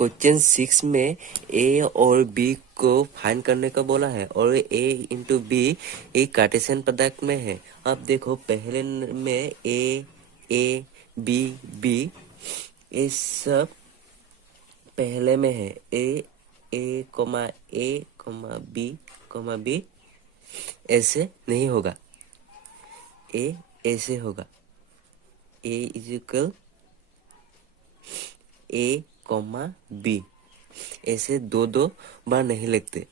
Question 6 में ए और B को फाइंड करने का बोला है और ए इंटू बी एक कार्टेशियन प्रोडक्ट में है। अब देखो पहले में ए बी बी ये सब पहले में है। ए कमा बी ऐसे नहीं होगा, ए ऐसे होगा। A is equal A comma B ऐसे दो बार नहीं लिखते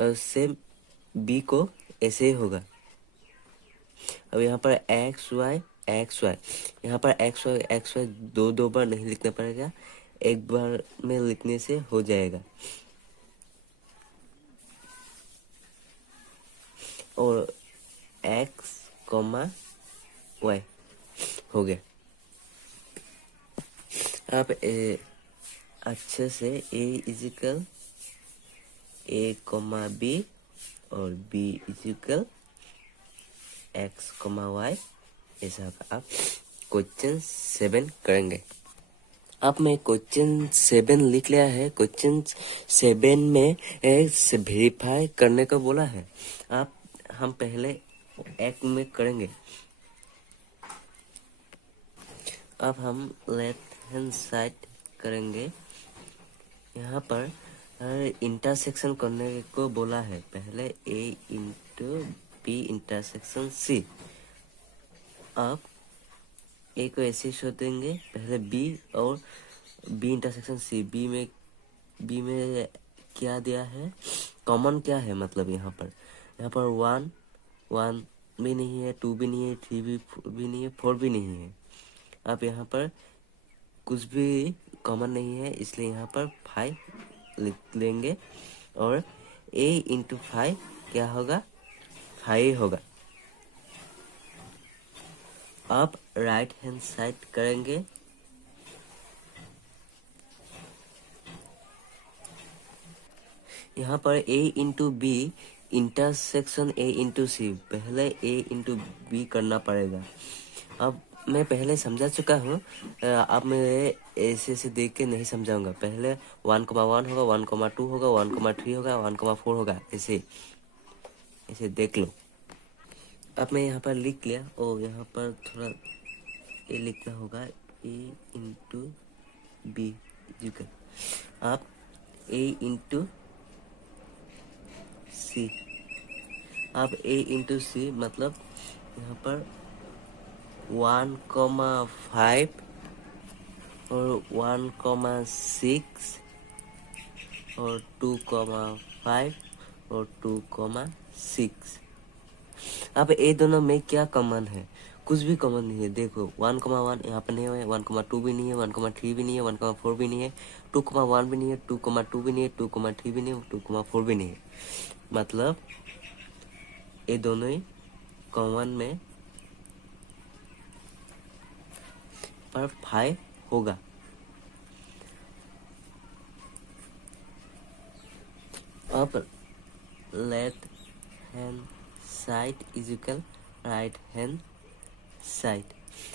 और सेम बी को ऐसे ही होगा। अब यहाँ पर एक्स वाई यहाँ पर एक्स वाई दो बार नहीं लिखना पड़ेगा, एक बार में लिखने से हो जाएगा। और एक्स कॉमा वाई हो गया। आप अच्छे से A equal A comma B और B equal X comma Y ऐसा आप क्वेश्चन 7 करेंगे। अब मैं क्वेश्चन 7 लिख लिया है। क्वेश्चन 7 में वेरीफाई करने का बोला है। आप हम पहले एक में करेंगे। अब हम लेफ्ट हैंड साइड करेंगे। यहाँ पर इंटरसेक्शन करने को बोला है। पहले ए इंटू बी इंटरसेक्शन सी। अब ए को ऐसे शो देंगे, पहले बी और बी इंटरसेक्शन सी। बी में क्या दिया है, कॉमन क्या है, मतलब यहाँ पर 1 भी नहीं है, 2 भी नहीं है, 3 भी नहीं है, 4 भी नहीं है। अब यहाँ पर कुछ भी कॉमन नहीं है, इसलिए यहाँ पर 5 लिख लेंगे और a इंटू 5 क्या होगा, 5 होगा। अब राइट हैंड साइड करेंगे। यहाँ पर a into B intersection a into C, पहले a इंटू बी करना पड़ेगा। अब मैं पहले समझा चुका हूँ, अब मैं ऐसे देख के नहीं समझाऊंगा। पहले 1,1 होगा, 1,2 होगा, 1,3 होगा, 1,4 होगा, ऐसे देख लो। अब मैं यहाँ पर लिख लिया और यहाँ पर थोड़ा ए लिखना होगा, ए इंटू बी। आप ए इंटू सी, अब ए इंटू सी मतलब यहाँ पर 1,5 और 1,6 और 2,5 और 2,6। अब ये दोनों में क्या कॉमन है, कुछ भी कॉमन नहीं है। देखो 1,1 यहाँ पर नहीं है, 1,2 भी नहीं है, 1,3 भी नहीं है, 1,4 भी नहीं है, 2,1 भी नहीं है, 2,2 भी नहीं है, 2,3 भी नहीं है, 2,4 भी नहीं है। मतलब ये दोनों ही कॉमन में पर 5 होगा। अब left hand side is equal right hand side,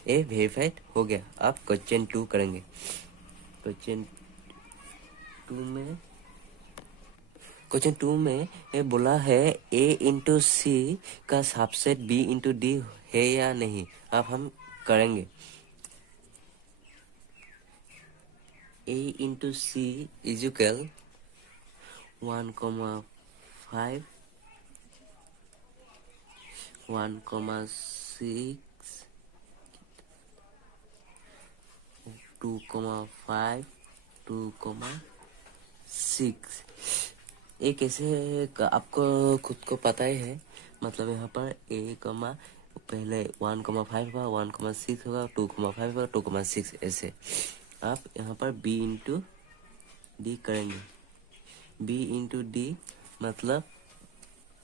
ये वेरीफाइड हो गया। अब क्वेश्चन 2 करेंगे। क्वेश्चन 2 में ये बोला है ए इंटू सी का सबसेट बी इंटू डी है या नहीं। अब हम करेंगे। ए इंटू सी इज इक्वल 1,5 1,6 2,5 2,6। ये कैसे आपको खुद को पता ही है। मतलब यहाँ पर ए कमा पहले 1,5 होगा, 1,6 होगा, 2,5 होगा, 2,6 ऐसे। आप यहाँ पर बी इंटू डी करेंगे। बी इंटू डी मतलब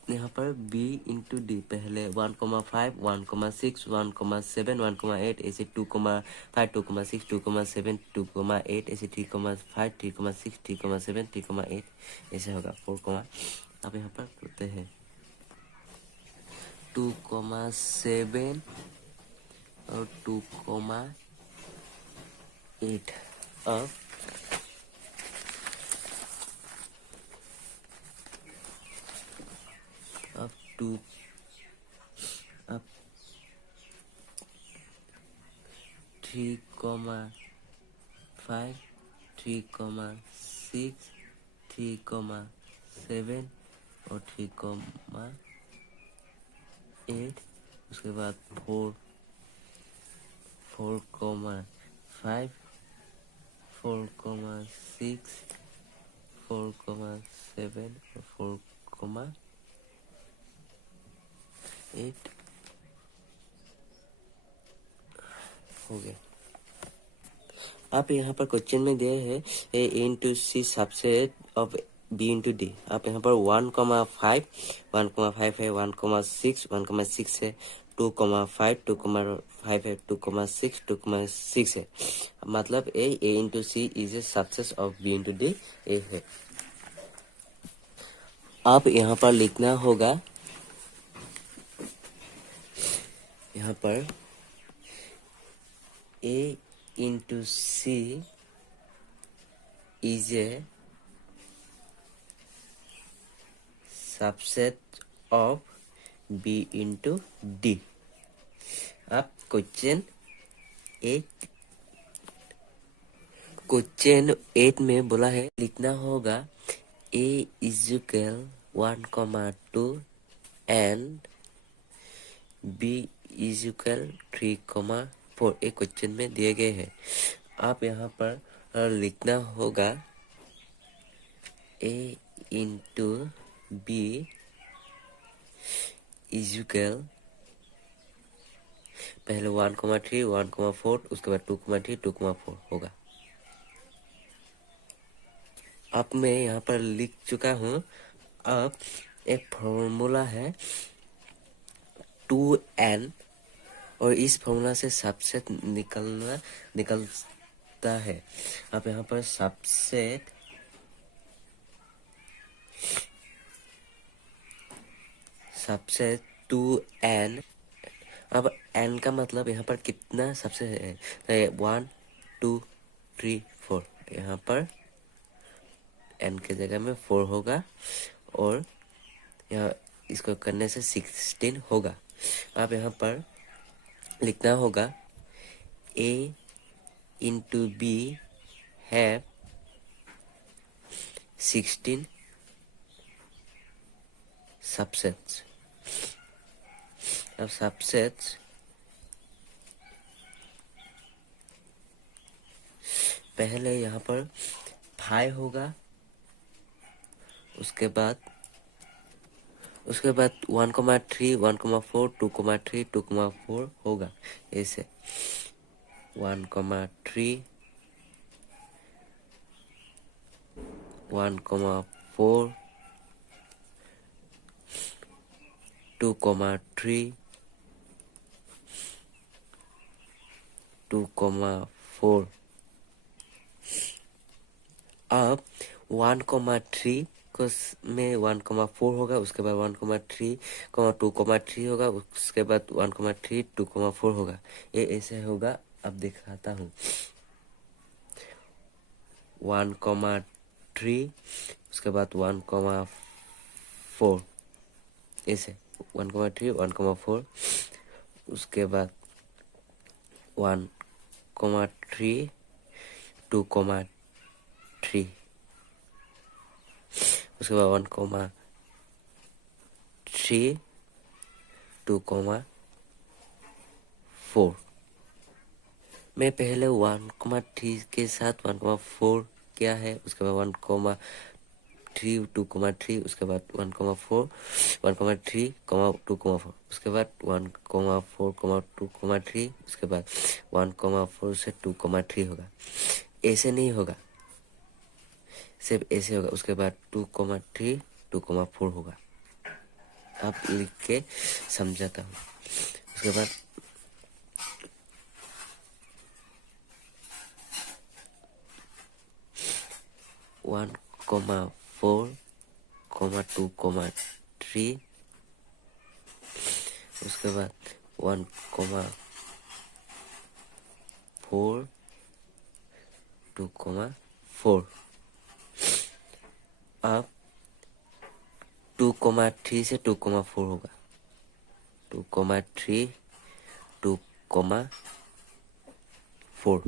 यहाँ पर b इंटू डी, पहले 1,5 1,6 1,7 1,8 ऐसे 2,5 2,6 2,7 2,8 ऐसे 3,5 3,6 3,7 3,8 ऐसे होगा 4, अब यहाँ पर करते हैं 2,7 और 2,8। अब 2 अब 3,5 3,6 3,7 और 3,8 उसके बाद 4 4,5 4,6 4,7 और 4,8 हो गया। आप यहाँ पर क्वेश्चन में दिए हैं A into C subset of B into D. आप यहाँ पर 1,5 1,5 है, 1,6 1,6 है, 2,5 2,5 है, 2,6 2,6 है। मतलब A into C is a subset of B into D ए है। आप यहाँ पर लिखना होगा, यहाँ पर A into C is a subset of B into D। अब क्वेश्चन 8 में बोला है लिखना होगा A is equal 1,2 and B is equal 3,4। एक क्वेश्चन में दिए गए हैं। आप यहाँ पर लिखना होगा A into B is equal पहले 1,3 1,4 उसके बाद 2,3 2,4 होगा। अब मैं यहाँ पर लिख चुका हूँ। अब एक फॉर्मूला है 2n और इस फॉर्मूला से सबसेट निकलता है। आप यहाँ पर सबसेट सबसेट 2n। अब n का मतलब यहाँ पर कितना सबसेट है 1 2 3 4। यहाँ पर n के जगह में 4 होगा और यहाँ इसको करने से 16 होगा। आप यहाँ पर लिखना होगा A into B have 16 subsets। अब सबसेट्स पहले यहाँ पर 5 होगा, उसके बाद 1,3 1,4 2,3 2,4 होगा। ऐसे 1,3 1,4 2,3 2,4। अब 1,3 में 1,4 होगा, उसके बाद 1,3 2,3 होगा, उसके बाद 1,3 2,4 होगा। ये ऐसे होगा। अब दिखाता हूँ 1,3 उसके बाद 1,4 ऐसे 1,3 1,4 उसके बाद 1,3 2,3 उसके बाद 1,3 2,4। मैं पहले 1,3 के साथ 1,4 क्या है, उसके बाद 1,3 2,3 उसके बाद 1,4 1,3 2,4 उसके बाद 1,4 2,3 उसके बाद 1,4 से 2,3 होगा। ऐसे नहीं होगा, सिर्फ ऐसे होगा। उसके बाद 2,3 2,4 होगा। आप लिख के समझाता हूँ। उसके बाद 1,4 2,3 उसके बाद 1,4 2,4। अब 2,3 से 2,4 होगा, 2,3 2,4।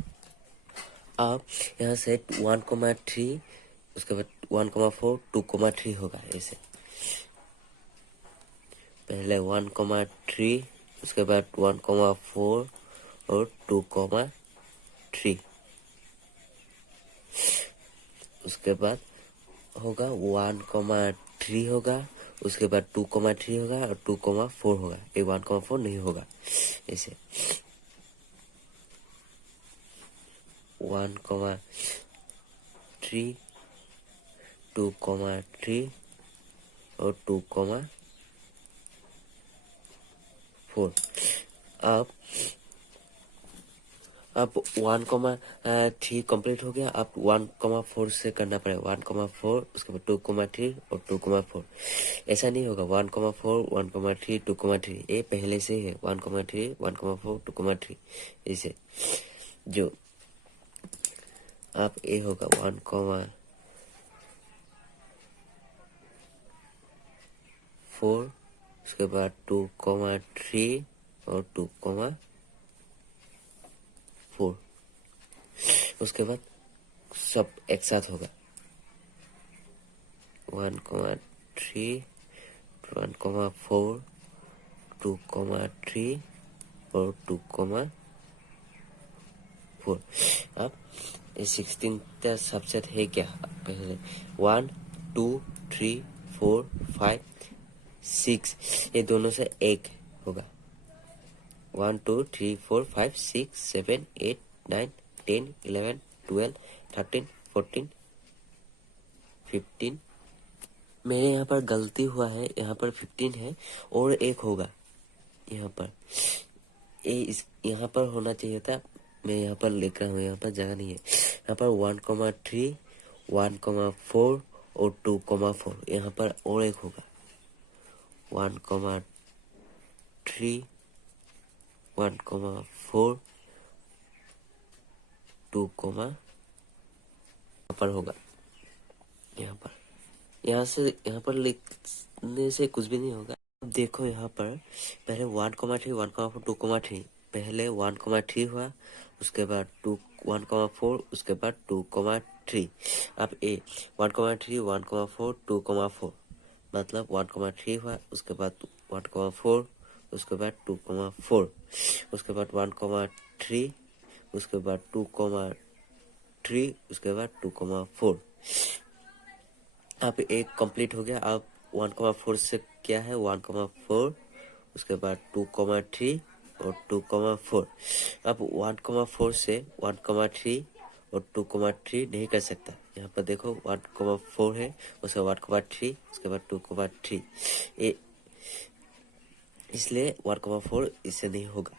अब यहाँ से 1,3 उसके बाद 1,4 2,3 होगा। ऐसे पहले 1,3 उसके बाद 1,4 और 2,3, उसके बाद होगा 1,3 होगा, उसके बाद 2,3 होगा और 2,4 होगा। ये 1,4 नहीं होगा। ऐसे 1,3 2,3 और 2,4। अब 1,3 कंप्लीट हो गया। अब 1,4 से करना पड़ेगा। 1,4 उसके बाद 2,3 और 2,4। ऐसा नहीं होगा 1,4 1,3 2,3, ये पहले से है 1,3 1,4 2,3। ऐसे जो अब ये होगा 1,4 उसके बाद 2,3 और 2,4। उसके बाद सब एक साथ होगा 1,3 1,4 2,3 और 2,4। अब ये 16 सबसेट है क्या? पहले 1 2 3 4 5 6, ये दोनों से एक होगा। 1 2 3 4 5 6 7 8 9 10 11 12 13 14 15। मेरे यहाँ पर गलती हुआ है, यहाँ पर 15 है और एक होगा यहाँ पर। यहाँ पर होना चाहिए था। मैं यहाँ पर लिख रहा हूँ, यहाँ पर जगह नहीं है। यहाँ पर 1,3 1,4 और 2,4, यहाँ पर और एक होगा 1,3 1,4 2, यहाँ पर होगा। यहाँ पर लिखने से कुछ भी नहीं होगा। अब देखो यहाँ पर पहले 1,3 1,4 2,3, पहले 1,3 हुआ, उसके बाद 1,4 उसके बाद 2,3। अब ए 1,3 1,4 2,4 मतलब 1,3 हुआ, उसके बाद 1,4 उसके बाद 2,4, उसके बाद 1,3 उसके बाद 2,3 उसके बाद 2,4। अब एक कंप्लीट हो गया। अब 1,4 से क्या है 1,4 उसके बाद 2,3 और 2,4। अब 1,4 से 1,3 और 2,3 नहीं कर सकता। यहाँ पर देखो 1,4 है, उसके बाद 1,3 उसके बाद 2,3, ये इसलिए 1,4 इससे नहीं होगा।